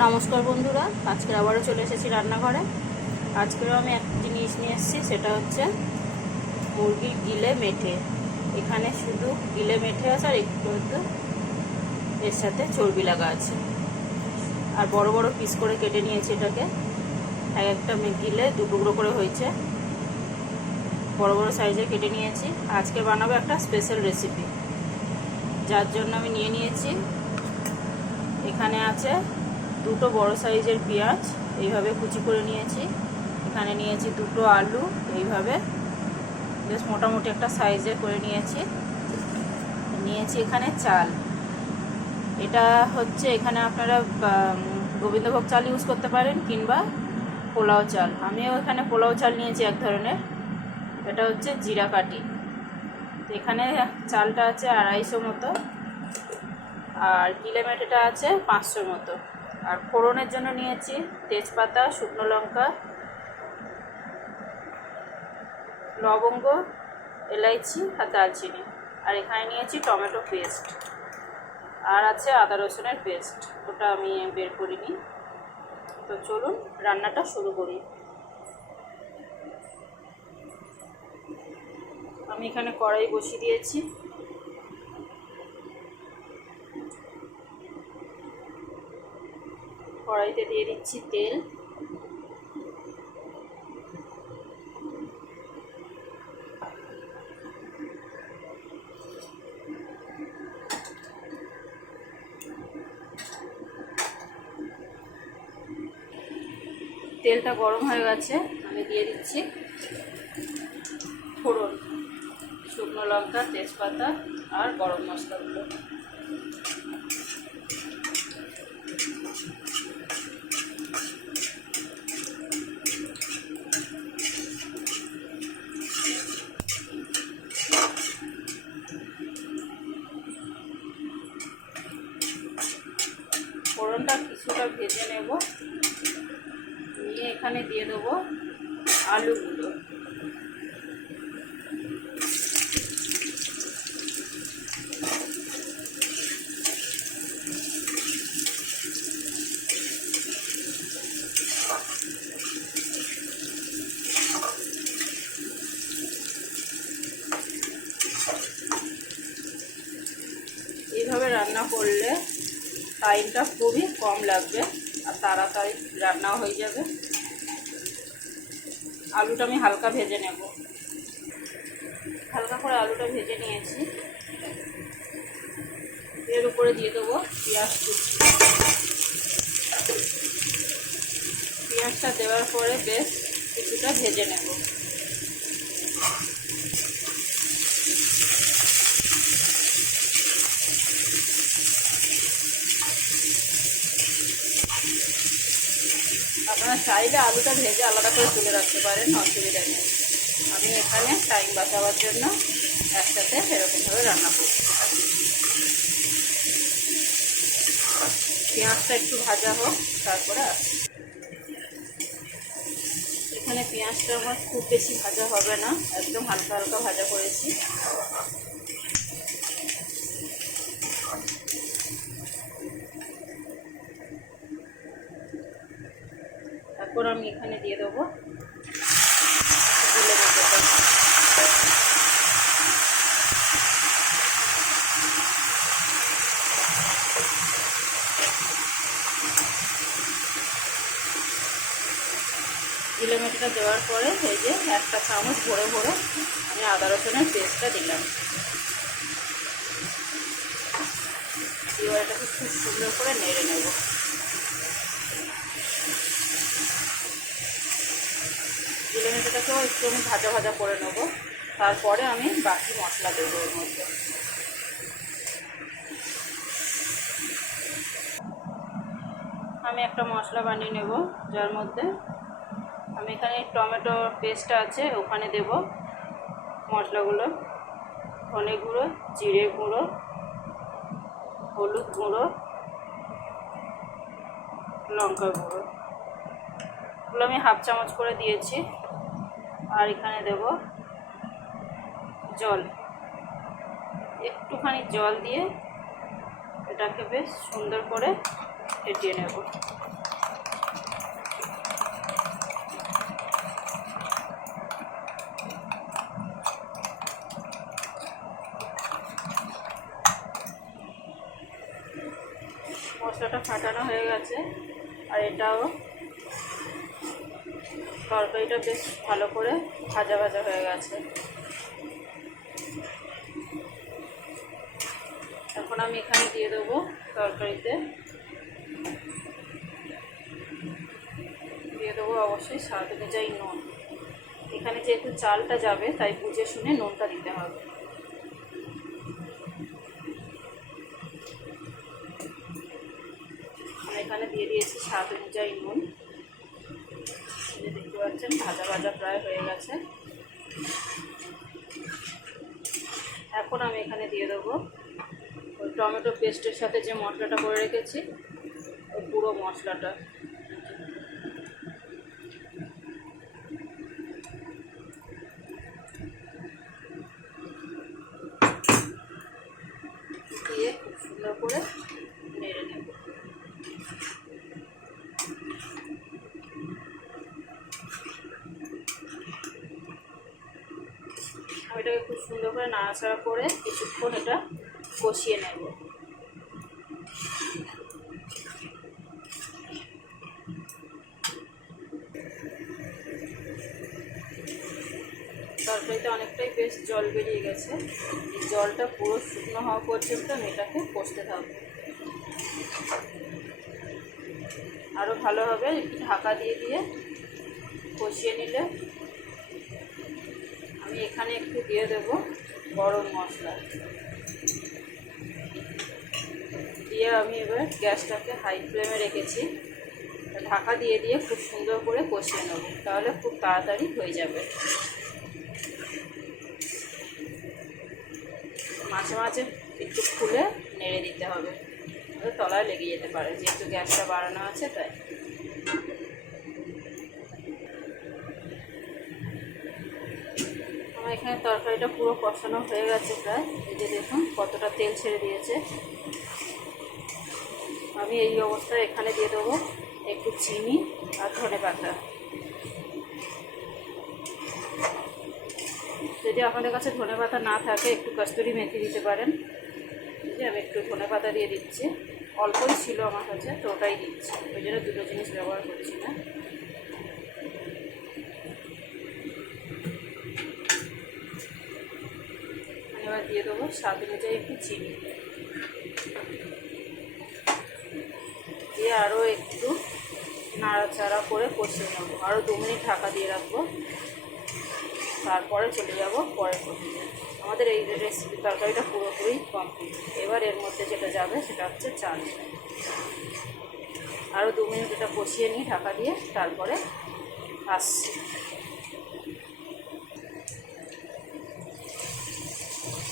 নমস্কার বন্ধুরা, আজকে আবারও চলে এসেছি রান্নাঘরে। আজকেও আমি একটা জিনিস নিয়ে এসেছি, সেটা হচ্ছে মুরগির গিলে মেটে। এখানে শুধু গিলে মেটে আছে আর একটু এর সাথে চর্বি লাগা আছে। আর বড় বড় পিস করে কেটে নিয়েছি এটাকে। এক একটা গিলে দু টুকরো করে হয়েছে, বড় বড় সাইজে কেটে নিয়েছি। আজকে বানাবো একটা স্পেশাল রেসিপি, যার জন্য আমি নিয়ে নিয়েছি, এখানে আছে দুটো বড় সাইজের পেঁয়াজ, এইভাবে কুচি করে নিয়েছি। এখানে নিয়েছি দুটো আলু, এইভাবে বেশ মোটামুটি একটা সাইজে করে নিয়েছি। এখানে চাল, এটা হচ্ছে এখানে আপনারা গোবিন্দভোগ চাল ইউজ করতে পারেন কিংবা পোলাও চাল। আমিও এখানে পোলাও চাল নিয়েছি এক ধরনের, এটা হচ্ছে জিরা কাঠি। এখানে চালটা আছে 250 মতো, আর গিলে মেটেটা আছে 500 মতো। আর ফোড়নের জন্য নিয়েছি তেজপাতা, শুকনো লঙ্কা, লবঙ্গ, এলাইচি আর দারচিনি। আর এখানে নিয়েছি টমেটো পেস্ট, আর আছে আদা রসুনের পেস্ট, ওটা আমি বের করিনি। তো চলুন রান্নাটা শুরু করি। আমি এখানে কড়াই বসিয়ে দিয়েছি। কড়াইতে দিয়ে দিচ্ছি তেল। তেলটা গরম হয়ে গেছে, আমি দিয়ে দিচ্ছি ফোড়ন, শুকনো লঙ্কা, তেজপাতা আর গরম মশলাগুলো। ফোড়নটা কিছুটা ভেজে নেব, নিয়ে এখানে দিয়ে দেবো আলুগুলো। এইভাবে রান্না করলে টাইমটা খুবই কম লাগবে আর তাড়াতাড়ি রান্নাও হয়ে যাবে। আলুটা আমি হালকা ভেজে নেব। হালকা করে আলুটা ভেজে নিয়েছি। এর উপরে দিয়ে দেবো পেঁয়াজ কুচি। পেঁয়াজটা দেওয়ার পরে বেশ কিছুটা ভেজে নেব। আপনারা চাইলে আলুটা ভেজে আলাদা করে তুলে রাখতে পারেন, অসুবিধা নেই। আমি এখানে টাইম বাঁচাবার জন্য একসাথে এরকমভাবে রান্না করছি। পেঁয়াজটা একটু ভাজা হোক, তারপরে আসছি। এখানে পেঁয়াজটা আমার খুব বেশি ভাজা হবে না, একদম হালকা হালকা ভাজা করেছি। তারপর আমি এখানে দিয়ে দেবো গিলে মেটেটা। গিলে মেটেটা দেওয়ার পরে এই যে একটা চামচ ভরে ভরে আমি আদা রসুনের পেস্টটা দিলাম। এবার এটাকে খুব সুন্দর করে নেড়ে নেব। গিলে মেটেটাকেও একটু আমি ভাজা ভাজা করে নেব, তারপরে আমি বাকি মশলা দেবো ওর মধ্যে। আমি একটা মশলা বানিয়ে নেব, যার মধ্যে আমি এখানে টমেটো পেস্টটা আছে ওখানে দেব মশলাগুলো: ধনে গুঁড়ো, জিরে গুঁড়ো, হলুদ গুঁড়ো, লঙ্কা গুঁড়ো, এগুলো আমি হাফ চামচ করে দিয়েছি। আর এখানে দেব জল, একটুখানি জল দিয়ে এটাকে বেশ সুন্দর করে ফেটিয়ে নেব। মশলাটা ফাটানো হয়ে গেছে, আর এটাও তরকারিটা বেশ ভালো করে ভাজা ভাজা হয়ে গেছে। এখন আমি এখানে দিয়ে দেবো তরকারিতে, দিয়ে দেবো অবশ্যই স্বাদ অনুযায়ী নুন। এখানে যেহেতু চালটা যাবে তাই বুঝে শুনে নুনটা দিতে হবে। আমি এখানে দিয়ে দিয়েছি স্বাদ অনুযায়ী নুন। দেখতে পাচ্ছেন ভাজা ভাজা প্রায় হয়ে গেছে। এখন আমি এখানে দিয়ে দেবো ওই টমেটো পেস্টের সাথে যে মশলাটা করে রেখেছি, ওই পুরো মশলাটা। দিয়ে খুব সুন্দর করে নেড়ে নেব। আমি এটাকে খুব সুন্দর করে নাড়াচাড়া করে কিছুক্ষণ এটা কষিয়ে নেব। তরকারিতে অনেকটাই বেশ জল বেরিয়ে গেছে। এই জলটা পুরো শুকনো হওয়া পর্যন্ত আমি এটাকে কষতে থাকবো। আরও ভালো হবে একটু ঢাকা দিয়ে দিয়ে কষিয়ে নিলে। আমি এখানে একটু দিয়ে দেব গরম মশলা, দিয়ে আমি এবার গ্যাসটাকে হাই ফ্লেমে রেখেছি। ঢাকা দিয়ে দিয়ে খুব সুন্দর করে কষিয়ে নেব, তাহলে খুব তাড়াতাড়ি হয়ে যাবে। মাঝে মাঝে একটু খুলে নেড়ে দিতে হবে, তলায় লেগে যেতে পারে, যেহেতু গ্যাসটা বাড়ানো আছে তাই। আমার এখানে তরকারিটা পুরো কষানো হয়ে গেছে প্রায়। এই যে দেখুন কতটা তেল ছেড়ে দিয়েছে। আমি এই অবস্থায় এখানে দিয়ে দেবো একটু চিনি আর ধনেপাতা। যদি আপনাদের কাছে ধনেপাতা না থাকে একটু কস্তুরি মেথি দিতে পারেন। যে আমি একটু ধনেপাতা দিয়ে দিচ্ছি, অল্পই ছিল আমার কাছে তো ওটাই দিচ্ছি, ওই জন্য দুটো জিনিস ব্যবহার করছি না। এবার দিয়ে দেবো স্বাদ অনুযায়ী একটু চিনি, দিয়ে আরও একটু নাড়াচাড়া করে কষিয়ে নেবো। আরও 2 মিনিট ঢাকা দিয়ে রাখবো, তারপরে চলে যাব পরের পদ্ধতিতে। আমাদের এই রেসিপি তরকারিটা পুরোপুরি কমপ্লিট। এবার এর মধ্যে যেটা যাবে সেটা হচ্ছে চাল। আরও 2 মিনিট এটা কষিয়ে নিই ঢাকা দিয়ে, তারপরে আসছি।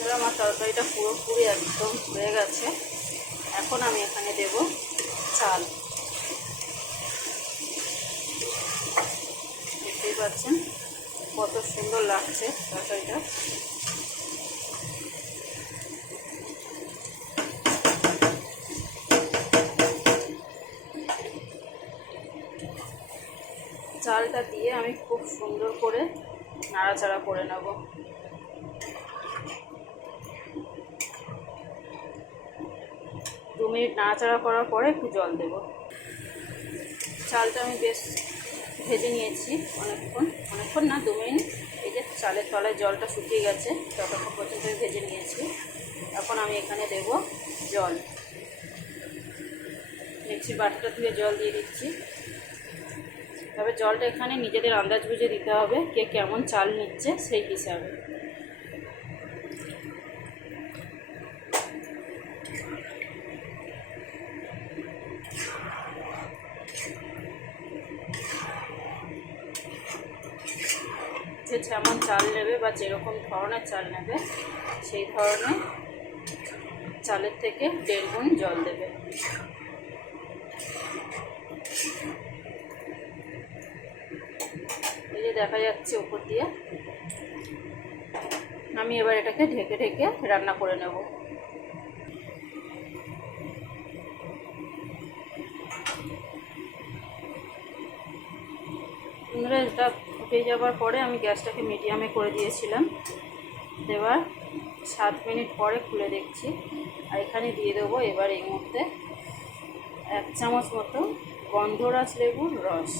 এবার আমার তরকারিটা পুরোপুরি একদম হয়ে গেছে। এখন আমি এখানে দেব চাল। দেখতেই পাচ্ছেন কত সুন্দর লাগছে তরকারিটা। চালটা দিয়ে আমি খুব সুন্দর করে নাড়াচাড়া করে নেব। দু মিনিট নাড়াচাড়া করার পরে একটু জল দেব। চালটা আমি বেশ ভেজে নিয়েছি অনেকক্ষণ না, 2 মিনিট। এই যে চালের তলায় জলটা শুকিয়ে গেছে, ততক্ষণ পর্যন্ত ভেজে নিয়েছি। এখন আমি এখানে দেব জল। মিক্সির বাটিটা ধুয়ে জল দিয়ে দিচ্ছি। তবে জলটা এখানে নিজেদের আন্দাজ বুঝে দিতে হবে, কে কেমন চাল নিচ্ছে সেই হিসাবে। যে যেমন চাল নেবে বা যেরকম ধরনের চাল নেবে সেই ধরনের চালের থেকে 1.5 গুণ জল দেবে। এই যে দেখা যাচ্ছে উপর দিয়ে। আমি এবার এটাকে ঢেকে ঢেকে রান্না করে নেব। এটা ফুটে যাওয়ার পরে আমি গ্যাসটাকে মিডিয়ামে করে দিয়েছিলাম। এবার 7 মিনিট পরে খুলে দেখছি, আর এখানে দিয়ে দেবো এবার এই মুহূর্তে 1 চামচ মতো গন্ধরাজ লেবুর রস।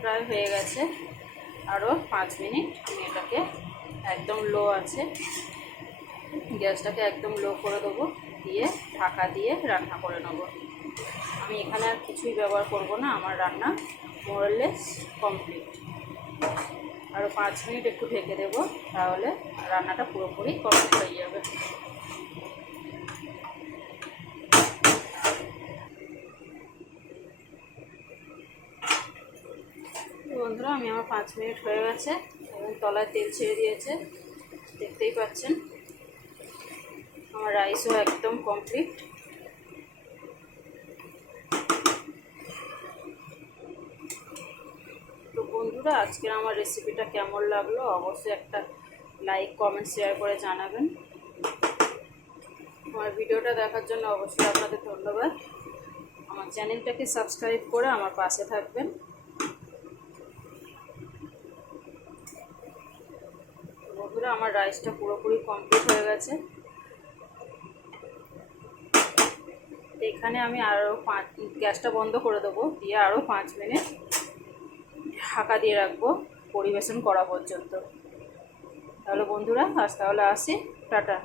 প্রায় হয়ে গেছে, আরও 5 মিনিট আমি এটাকে একদম লো আছে, গ্যাসটাকে একদম লো করে দেবো, দিয়ে ঢাকা দিয়ে রান্না করে নেব। আমি এখানে আর কিছুই ব্যবহার করব না, আমার রান্না মোরলেস কমপ্লিট। আরও 5 মিনিট একটু ঢেকে দেবো, তাহলে রান্নাটা পুরোপুরি কমপ্লিট হয়ে যাবে। বন্ধুরা, আমি আমার 5 মিনিট হয়ে গেছে এবং তলায় তেল ছেড়ে দিয়েছে, দেখতেই পাচ্ছেন। আমার রাইসও একদম কমপ্লিট। তো বন্ধুরা, আজকের আমার রেসিপিটা কেমন লাগলো অবশ্যই একটা লাইক, কমেন্ট, শেয়ার করে জানাবেন। আমার ভিডিওটা দেখার জন্য অবশ্যই আপনাদের ধন্যবাদ। আমার চ্যানেলটাকে সাবস্ক্রাইব করে আমার পাশে থাকবেন। বন্ধুরা, আমার রাইসটা পুরোপুরি কমপ্লিট হয়ে গেছে। এখানে আমি আরও গ্যাসটা বন্ধ করে দেবো, দিয়ে আরও 5 মিনিট ঢাকা দিয়ে রাখবো পরিবেশন করা পর্যন্ত। তাহলে বন্ধুরা, তাহলে আসি, টাটা।